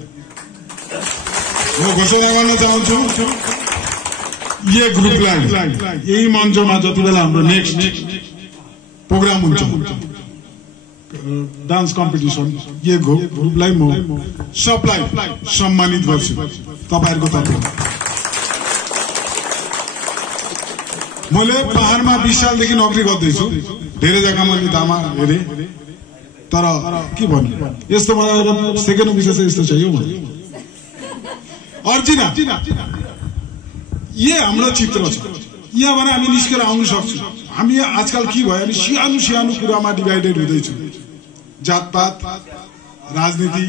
म घोषणा गर्न चाहन्छु यो ग्रुपलाई यही मञ्चमा जति बेला हाम्रो नेक्स्ट प्रोग्राम हुन्छ डान्स कम्पिटिसन यो ग्रुपलाई म सबलाई सम्मानित गर्छु तपाईहरुको तर्फबाट मैले पहाडमा 20 सालदेखि नोकरी गर्दैछु धेरै जग्गामा मैले दामा हेरे तर के भन्नु यस्तो मलाई सेकेन्ड विशेष यस्तो चाहियो भने अर्जिना यो हाम्रो चित्र छ यहाँबाट हामी निस्केर आउन सक्छौं हामी आजकल के भयो भने सानो सानो कुरामा डिभाइडेड हुँदैछ जातपात राजनीति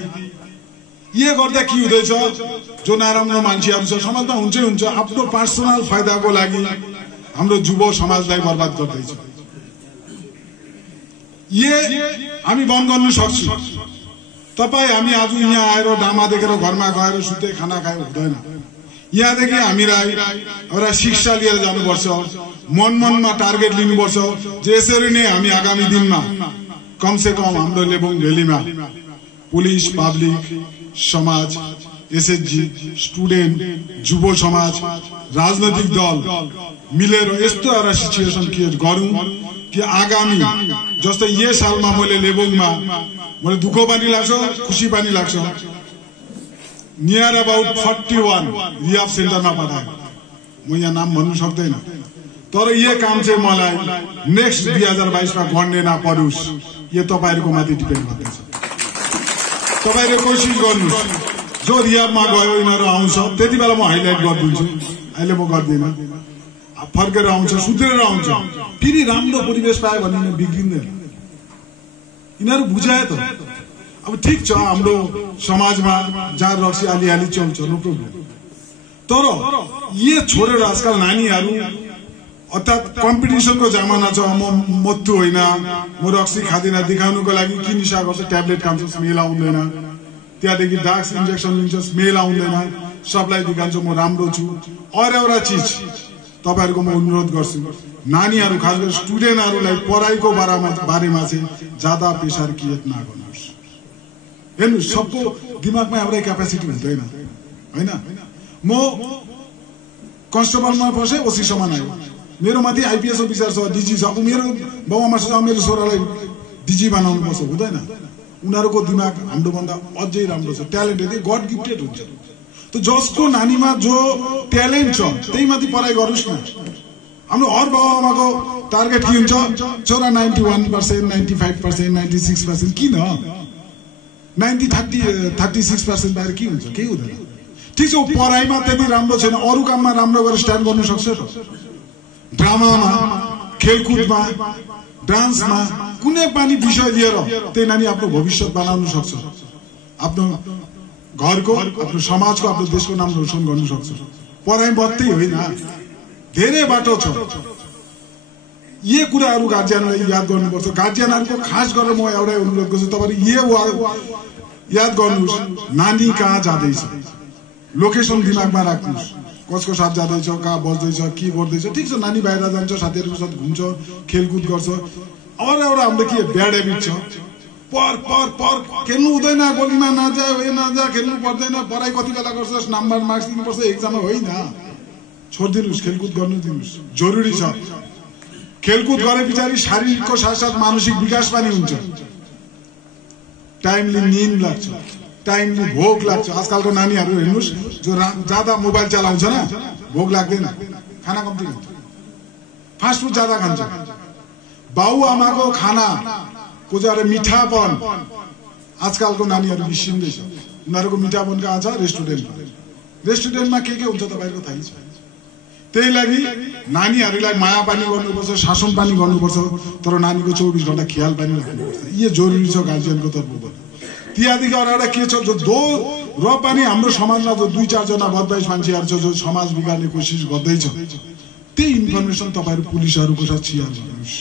यो गर्दा के हुँदैछ जो नराम्रो मान्छेहरु छ समाजमा हुन्छै हुन्छ आफ्नो पर्सनल फाइदाको लागि हाम्रो युवा समाजलाई बर्बाद गर्दैछ ये हामी बन्द गर्न सक्छौं तपाई हामी आज यहाँ आएर डामा देखेर घरमा गएर सुते खाना खाए हुँदैन यहाँदेखि हामीलाई एउटा शिक्षा लिएर जानुपर्छ मनमा टार्गेट लिनुपर्छ यसरी नै हामी आगामी दिनमा कम से कम हाम्रो लेबोङ भ्यालीमा पुलिस पब्लिक समाज एसएचजी स्टुडेन्ट युवा समाज राजनैतिक दल मिलेर यस्तो एउटा सिचुएसन क्रिएट गरौं कि आगामी जस्तै यो सालमा मैले लेबोङमा मलाई दुःख पनि लाग्छ खुशी पनि लाग्छ नियर अबाउट 41 रिहाब सेन्टरमा पठाए म यहाँ नाम भन्नु सक्दैन तर यो काम चाहिँ मलाई नेक्स्ट 2022 मा गर्ने नपरोस् यो तपाईहरुको माथि डिपेन्ड गर्दैछ तपाईहरुले कोसिस गर्नुस् जो रिहाबमा गयो यिनीहरु आउँछ त्यतिबेला म हाइलाइट गर्दिन्छु अहिले म गर्दिन फर्केर आउँछ सुतेर आउँछ फेरि राम्रो परिवेश पाए भने बिग्रिँदैन यिनीहरु बुझाए त अब ठीक छ हाम्रो समाजमा जार रक्सी आलिआली चल्छ नो प्रब्लम तर यो छोडेर आजकल नानीहरु अर्थात कम्पिटिसनको जमाना छ। म मत्तु होइन, म रक्सी खाँदिन देखाउनुको लागि के निशा गर्छ, ट्याब्लेट खान्छ, स्मेल आउँदैन, त्यहाँदेखि ड्रग्स इन्जेक्सन लिन्छ, स्मेल आउँदैन, सबलाई देखाउँछु म राम्रो छु। अरू एउटा चिज तपाईहरुको म अनुरोध गर्छु, नानीहरु खास गरी स्टुडेन्टहरुलाई पढाइको बारेमा चाहिँ ज्यादा प्रेसर क्रिएट नगर्नुहोस्। हेर्नु, सबको दिमागमा एउटै क्यापेसिटी हुँदैन हैन। म कन्स्टेबलमा फसे, ओसी समान आयो, मेरो माथि आइपीएस अफिसर छ, डीजी छ, मेरो बाबुआमा छ, मेरो छोरालाई डीजी बनाउनु पर्छ, हुँदैन। उनीहरुको दिमाग हाम्रो भन्दा अझै राम्रो छ, ट्यालेन्टेड, गड गिफ्टेड हुन्छ। त जसको नानीमा जो ट्यालेन्ट छ त्यही माथि पढाइ गरोस् न। हाम्रो हर बाबुआमाको टार्गेट के हुन्छ, छोरा 91%, 95%, 96%, किन 36% बाहिर के हुन्छ, केही हुँदैन। ठीक छ, पढाइमा त्यति राम्रो छैन, अरू काममा राम्रो गरेर स्ट्यान्ड गर्न सक्छ त। ड्रामामा, खेलकुदमा, डान्समा कुनै पनि विषय लिएर त्यही नानी आफ्नो भविष्य बनाउन सक्छ, आफ्नो घरको, आफ्नो समाजको, आफ्नो देशको नाम रोशन गर्न सक्छ। पढाइ मात्रै होइन, धेरै बाटो छ। यी कुराहरू गार्जियनलाई याद गर्नुपर्छ। गार्जियनहरुको खास गरेर म एउटै अनुरोध गर्छु, तपाईहरु याद गर्नुहोस्, नानी कहाँ जाँदैछ, लोकेसन दिमागमा राख्नुहोस्, कसको साथ जाँदैछ, कहाँ बस्दैछ, के गर्दैछ। ठिक छ, नानी बाहिर जान्छ, साथीहरुको साथ घुम्छ, खेलकुद गर्छ। अरू एउटा हाम्रो के ब्याड हेबिट छ, पर खेल्नु हुँदैन, गोलीमा नजा, नजा, खेल्नु पर्दैन, पढाइ कति बेला गर्छस्, नम्बर मार्क्स दिनुपर्छ एक्जाममा, होइन। छोडिदिनुहोस्, खेलकुद गर्नु दिनुहोस्, जरुरी छ। खेलकुद गरे पछाडि शारीरिकको साथसाथ मानसिक विकास पनि हुन्छ। टाइमली निन्द लाग्छ, टाइमली भोक लाग्छ। आजकलको नानीहरू हेर्नुहोस्, जो ज्यादा मोबाइल चलाउँछ न, भोक लाग्दैन, खाना कम्ती खान्छ, फास्ट फुड ज्यादा खान्छ। बाउ आमाको खाना को जो मिठापन आजकलको नानीहरू बिर्सिँदैछ। उनीहरूको मिठापन कहाँ छ, रेस्टुरेन्टमा के हुन्छ तपाईहरुको थाहै छ। त्यही लागि नानीहरूलाई माया पनि गर्नुपर्छ, शासन पनि गर्नुपर्छ, तर नानीको 24 घण्टा ख्याल पनि राख्नुपर्छ। यो जरुरी छ गार्जियनको तर्फबाट। त्यहाँदेखि अरू एउटा के छ, जो र पनि हाम्रो समाजमा जो 2-4 जना बदमाइस मान्छेहरू छ जो समाज बिगार्ने कोसिस गर्दैछ, त्यही इन्फर्मेसन तपाईहरु पुलिसहरुको साथ शेयर गर्नुहोस्।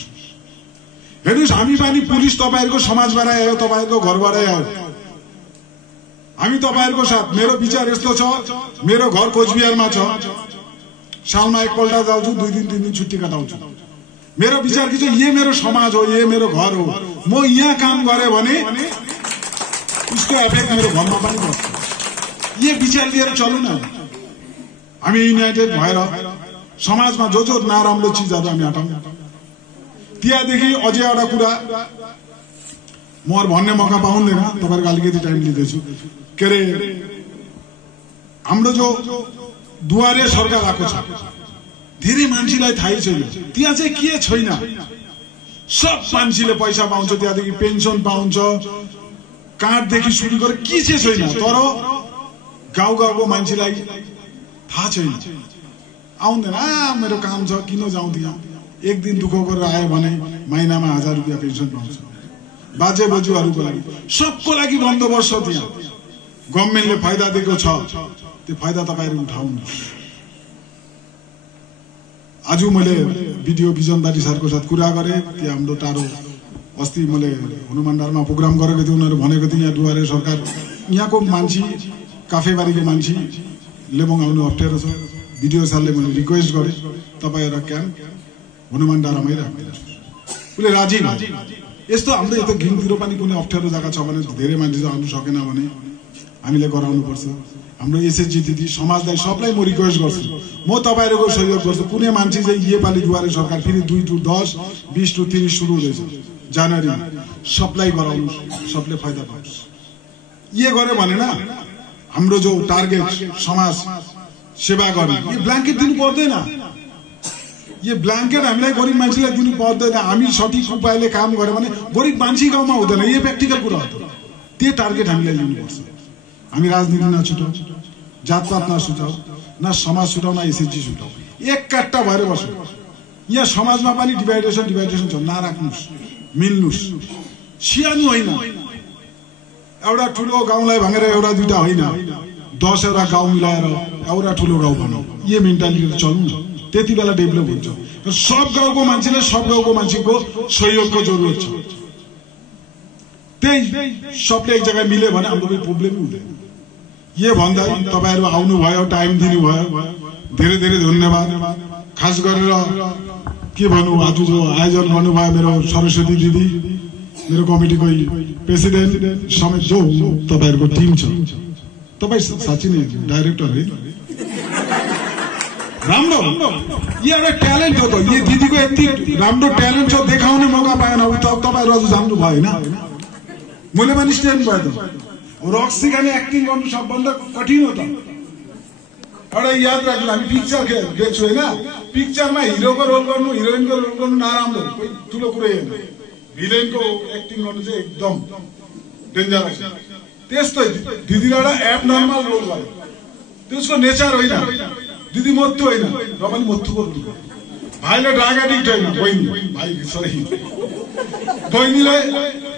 हेर्नुहोस्, हामी पनि पुलिस तपाईहरुको समाजबाट आयो, तपाईहरुको घरबाट आयो। हामी तपाईहरुको साथ, मेरो विचार यस्तो छ, मेरो घर कोचबिहारमा छ, सालमा एकपल्ट जान्छु, 2 दिन 3 दिन छुट्टी कटाउँछु। मेरो विचार के छ, यो मेरो समाज हो, यो मेरो घर हो, म यहाँ काम गरे भने उसको इफेक्ट मेरो घरमा पनि पर्छ। यो विचार लिएर चलौँ न। हामी युनाइटेड भएर समाजमा जो नराम्रो चिजहरू हामी हटाउँ। त्यहाँदेखि अझै एउटा कुरा म भन्ने मौका पाउँदैन, तपाईहरुको अलिकति टाइम लिँदैछु। के अरे, हाम्रो जो दुवारे सरकार आएको छ, धेरै मान्छेलाई थाहै छैन त्यहाँ चाहिँ के छैन। सब मान्छेले पैसा पाउँछ, त्यहाँदेखि पेन्सन पाउँछ, कार्डदेखि सुरु गरेर के चाहिँ छैन। तर गाउँको मान्छेलाई थाहा छैन, आउँदैन। मेरो काम छ, किन जाउँ त्यहाँ। एक दिन दुःख गरेर आयो भने महिनामा 1000 रुपियाँ पेन्सन पाउँछ। बाजे बोजूहरूको लागि, सबको लागि बन्दोबस्त छ त्यहाँ। गभर्नमेन्टले फाइदा दिएको छ, त्यो फाइदा तपाईहरु उठाउनुहोस्। आज मैले भिडियो बिजनदारी सरको साथ कुरा गरेँ, त्यहाँ हाम्रो टाढो अस्ति मैले हनुमानडारमा प्रोग्राम गरेको थिएँ। उनीहरू भनेको थिए यहाँ दुवारे सरकार, यहाँको मान्छे, काफेबारीको मान्छे लेबोङ आउनु अप्ठ्यारो छ। भिडियो सरले मैले रिक्वेस्ट गरेँ, तपाईहरु क्याम्प हनुमानडारामै राख्दिनुहोस्। उसले राजी भयो। यस्तो हाम्रो यता घिमतिर पनि कुनै अप्ठ्यारो जग्गा छ भने, धेरै मान्छे आउनु सकेन भने हामीले गराउनु पर्छ। हाम्रो एसएचजी दिदी समाजलाई सबलाई म रिक्वेस्ट गर्छु, म तपाईहरुको सहयोग गर्छु। कुनै मान्छे चाहिँ नेपाली दुवारे सरकार फेरि 2 to 10, 20 to 30 सुरु हुँदैछ जनवरीमा, सबलाई गराउनुहोस्, सबले फाइदा पाओस्। यो गरे भने न हाम्रो जो टार्गेट समाज सेवा गर्ने, यो ब्ल्याङ्केट दिनु पर्दैन। यो ब्ल्याङ्केट हामीलाई गरिब मान्छेलाई दिनु पर्दैन। हामी सठिक उपायले काम गर्यो भने गरिब मान्छे गाउँमा हुँदैन। यो प्र्याक्टिकल कुरा हो। त्यो टार्गेट हामीलाई लिनुपर्छ। हामी राजनीति नछुटाउ, जातपात नछुटाउ, न समाज छुटाउ, न एसएचजी छुटाउ, एक काट्टा भएर बस्नु। यहाँ समाजमा पनि डिभाइडेसन छ, नराख्नुहोस्, मिल्नुहोस्। सानो होइन, एउटा ठुलो गाउँलाई भनेर एउटा दुईटा होइन, 10 वटा गाउँ मिलाएर एउटा ठुलो गाउँ बनाऊ। यो मेन्टालिटी चल्नु न। त्यति बेला डेभलप हुन्छ। सब गाउँको मान्छेले सब गाउँको मान्छेको सहयोगको जरुरत छ। त्यही सबले एक जग्गा मिल्यो भने हाम्रो कुनै प्रब्लमै हुँदैन। यो भन्दा तपाईहरु आउनुभयो, टाइम दिनुभयो, धेरै धेरै धन्यवाद। खास गरेर के भन्नु, आज जो आयोजन गर्नुभयो मेरो सरस्वती दिदी, मेरो कमिटीको प्रेसिडेन्ट समेत जो तपाईहरुको टिम छ, तपाई साच्चै नै डाइरेक्टर है राम्रो। यो एउटा ट्यालेन्ट हो त। यो दिदीको यति राम्रो ट्यालेन्ट छ, देखाउने मौका पाएन। तपाईहरु अझ जान्नु भयो हैन, मैले पनि स्ट्यान्ड भयो त। रक्सी खाने एक्टिङ गर्नु सबभन्दा कठिन हो त। एउटा याद राख्नु, हामी पिक्चर देख्छु हैन, पिक्चरमा हिरोको रोल गर्नु, हिरोइनको रोल गर्नु नराम्रो, कोही ठुलो कुरै हैन। भिलेनको एक्टिङ गर्नु चाहिँ एकदम डेन्जरस। त्यस्तै दिदीले एउटा एबनर्मल रोल गर्यो, त्यसको नेचर होइन। दिदी मत्तु होइन र पनि मत्तुको रोल गर्यो। भाइले ड्रग एडिक्ट होइन, बहिनी भाइ सरी बहिनीले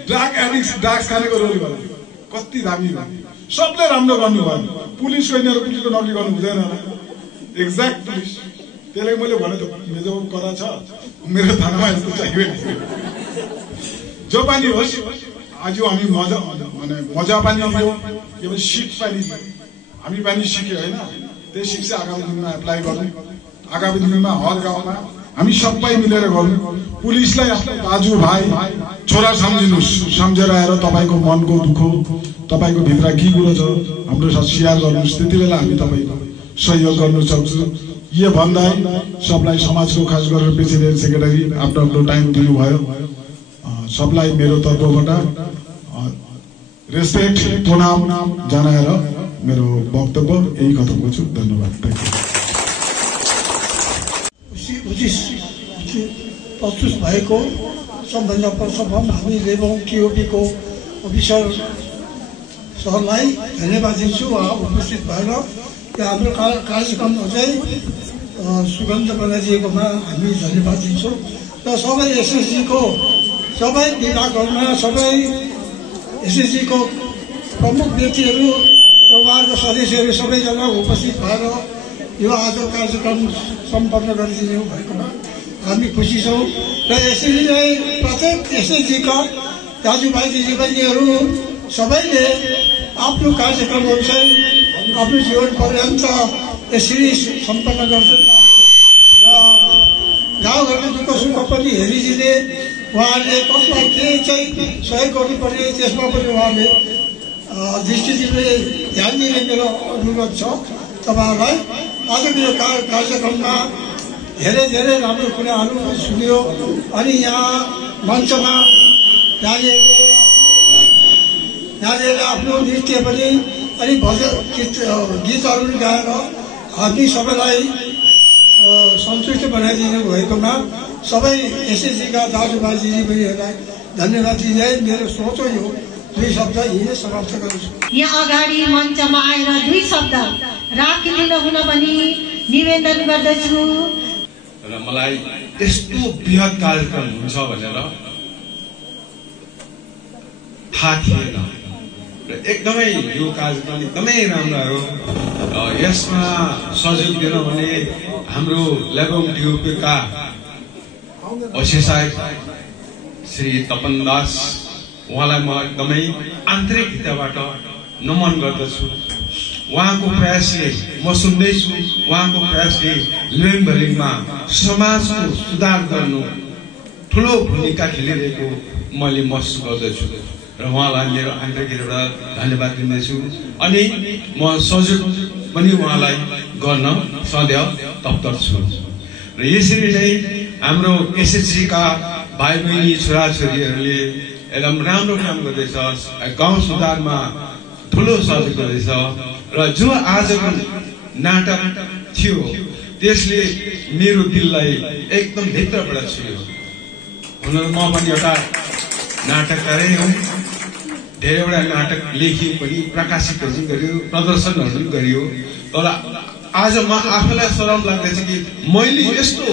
ड्रग एडिक्ट ड्रग्स खानेको रोल गर्यो। कति दामी भयो। सबले राम्रो गर्नुभयो। पुलिस सैन्यहरु पुलिसको नकली गर्नु हुँदैन। Exact police. त्यसले मैले भने त मेरो करा छ, मेरो थानामा यस्तो चाहियो। जो पनि होस्, आज हामी मजा पनि लियो, यो सिक पनि हामी पनि सिक्यो हैन। त्यो शिक्षा आगामी दिनमा एप्लाई गर्ने, आगामी दिनमा हर गाउँमा हामी सबै मिलेर गर्नु। पुलिसलाई आफ्नो दाजुभाइ छोरा सम्झिनुस्, सम्झेर आएर तपाईको मनको दुःख, तपाईको भित्र के कुरो छ हाम्रो साथ शेयर गर्नुस्। त्यति बेला हामी तपाईको सहयोग गर्न सक्छौँ। यो भन्दा सबलाई समाजको खास गरेर प्रेसिडेन्ट सेक्रेटरी आफ्नो आफ्नो टाइम दिनुभयो। सबलाई मेरो तर्फबाट रेस्पेक्ट प्रणाम जनाएर मेरो वक्तव्य यही खतम गर्छु। धन्यवाद। प्रस्तुत भएको सबभन्दा प्रथम हामी लेबोङ टिओपीको अफिसर सरलाई धन्यवाद दिन्छु। उपस्थित भएर हाम्रो कार्यक्रममा चाहिँ सुगन्ध बनाइदिएकोमा हामी धन्यवाद दिन्छौँ। र सबै एसएसजीको सबै विभागहरूमा सबै एसएसजीको प्रमुख व्यक्तिहरू र उहाँहरूको सदस्यहरू सबैजना उपस्थित भएर यो आज कार्यक्रम सम्पन्न गरिदिनु भएकोमा हामी खुसी छौँ। र यसरी प्रत्येक एसएसजीका दाजुभाइ दिदीबहिनीहरू सबैले आफ्नो कार्यक्रमहरू चाहिँ आफ्नो जीवन पर्यन्त यसरी सम्पन्न गर्छन्। र गाउँघरको दुःख सुख पनि हेरिदिने, उहाँहरूले कसलाई के चाहिँ सहयोग गर्नुपर्ने त्यसमा पनि उहाँले दृष्टि दिने, ध्यान दिने मेरो अनुरोध छ तपाईँहरूलाई। आजको यो कार्यक्रममा धेरै धेरै राम्रो कुराहरू सुन्यो। अनि यहाँ मञ्चमा नानीहरूले आफ्नो नृत्य पनि अनि भजन गीतहरू पनि गाएर हामी सबैलाई सन्तुष्ट बनाइदिनु भएकोमा सबै एसएसजीका दाजुभाइ दिदीबहिनीहरूलाई धन्यवाद दिँदै मेरो सोच यो दुई शब्द यही समाप्त गर्छु। यहाँ अगाडि मञ्चमा आएर दुई शब्द राखिदिनु हुन भनी निवेदन गर्दछु। र मलाई यस्तो बृहत कार्यक्रम हुन्छ भनेर थाहा थिएन र एकदमै यो कार्यक्रम एकदमै राम्रो हो। यसमा सहयोग दिन भने हाम्रो लेबोङ टिओपीका अध्यक्ष श्री तपन दास, उहाँलाई म एकदमै आन्तरिक हृदयबाट नमन गर्दछु। उहाँको प्रयासले म सुन्दैछु, उहाँको प्रयासले लेबोङभरिमा समाजको सुधार गर्नु ठुलो भूमिका खेलिरहेको मैले महसुस गर्दछु र उहाँलाई मेरो आन्तरिक हृदयबाट धन्यवाद दिन्छु। अनि म सहयोग पनि उहाँलाई गर्न सदैव तत्पर छु। र यसरी नै हाम्रो एसएसजीका भाइ बहिनी छोराछोरीहरूले एकदम राम्रो काम गर्दैछ, गाउँ सुधारमा ठुलो सहयोग गर्दैछ। र जो आजको नाटक थियो त्यसले मेरो दिललाई एकदम भित्रबाट छुयो। हुन म पनि एउटा नाटककारै हुँ, धेरैवटा नाटक लेखियो पनि, प्रकाशित पनि गरियो, प्रदर्शनहरू पनि गरियो। तर आज म आफूलाई शरम लाग्दैछ कि मैले यस्तो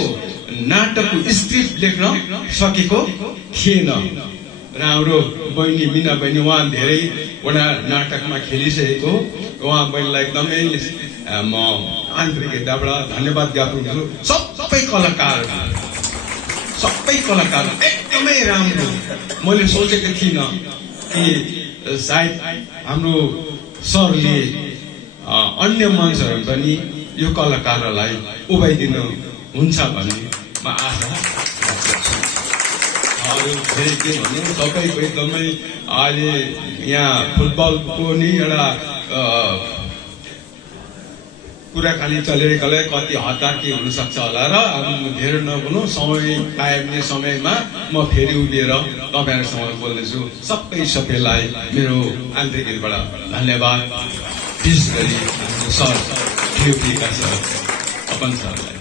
नाटकको स्क्रिप्ट लेख्न सकेको थिएन। र हाम्रो बहिनी मिना बहिनी उहाँ धेरैवटा नाटकमा खेलिसकेको, उहाँ बहिनीलाई एकदमै म आन्तरिक हृदयबाट धन्यवाद ज्ञापन गर्छु। सब सबै कलाकार एकदमै राम्रो। मैले सोचेको थिइनँ कि सायद हाम्रो सरले अन्य मञ्चहरू पनि यो कलाकारहरूलाई उभाइदिनु हुन्छ भन्ने म आशा राख्दछु। अरू फेरि के भन्नु, तपाईँको एकदमै अहिले यहाँ फुटबलको नि एउटा कुराकानी चलिरहेकोलाई कति हतार के हुनसक्छ होला र धेरै नबोल्नु, समय पाए भने समयमा म फेरि उभिएर तपाईँहरूसँग बोल्नेछु। सबैलाई मेरो आन्तरिक हृदयबाट धन्यवाद, विशेष गरी सर सर तपन सरलाई।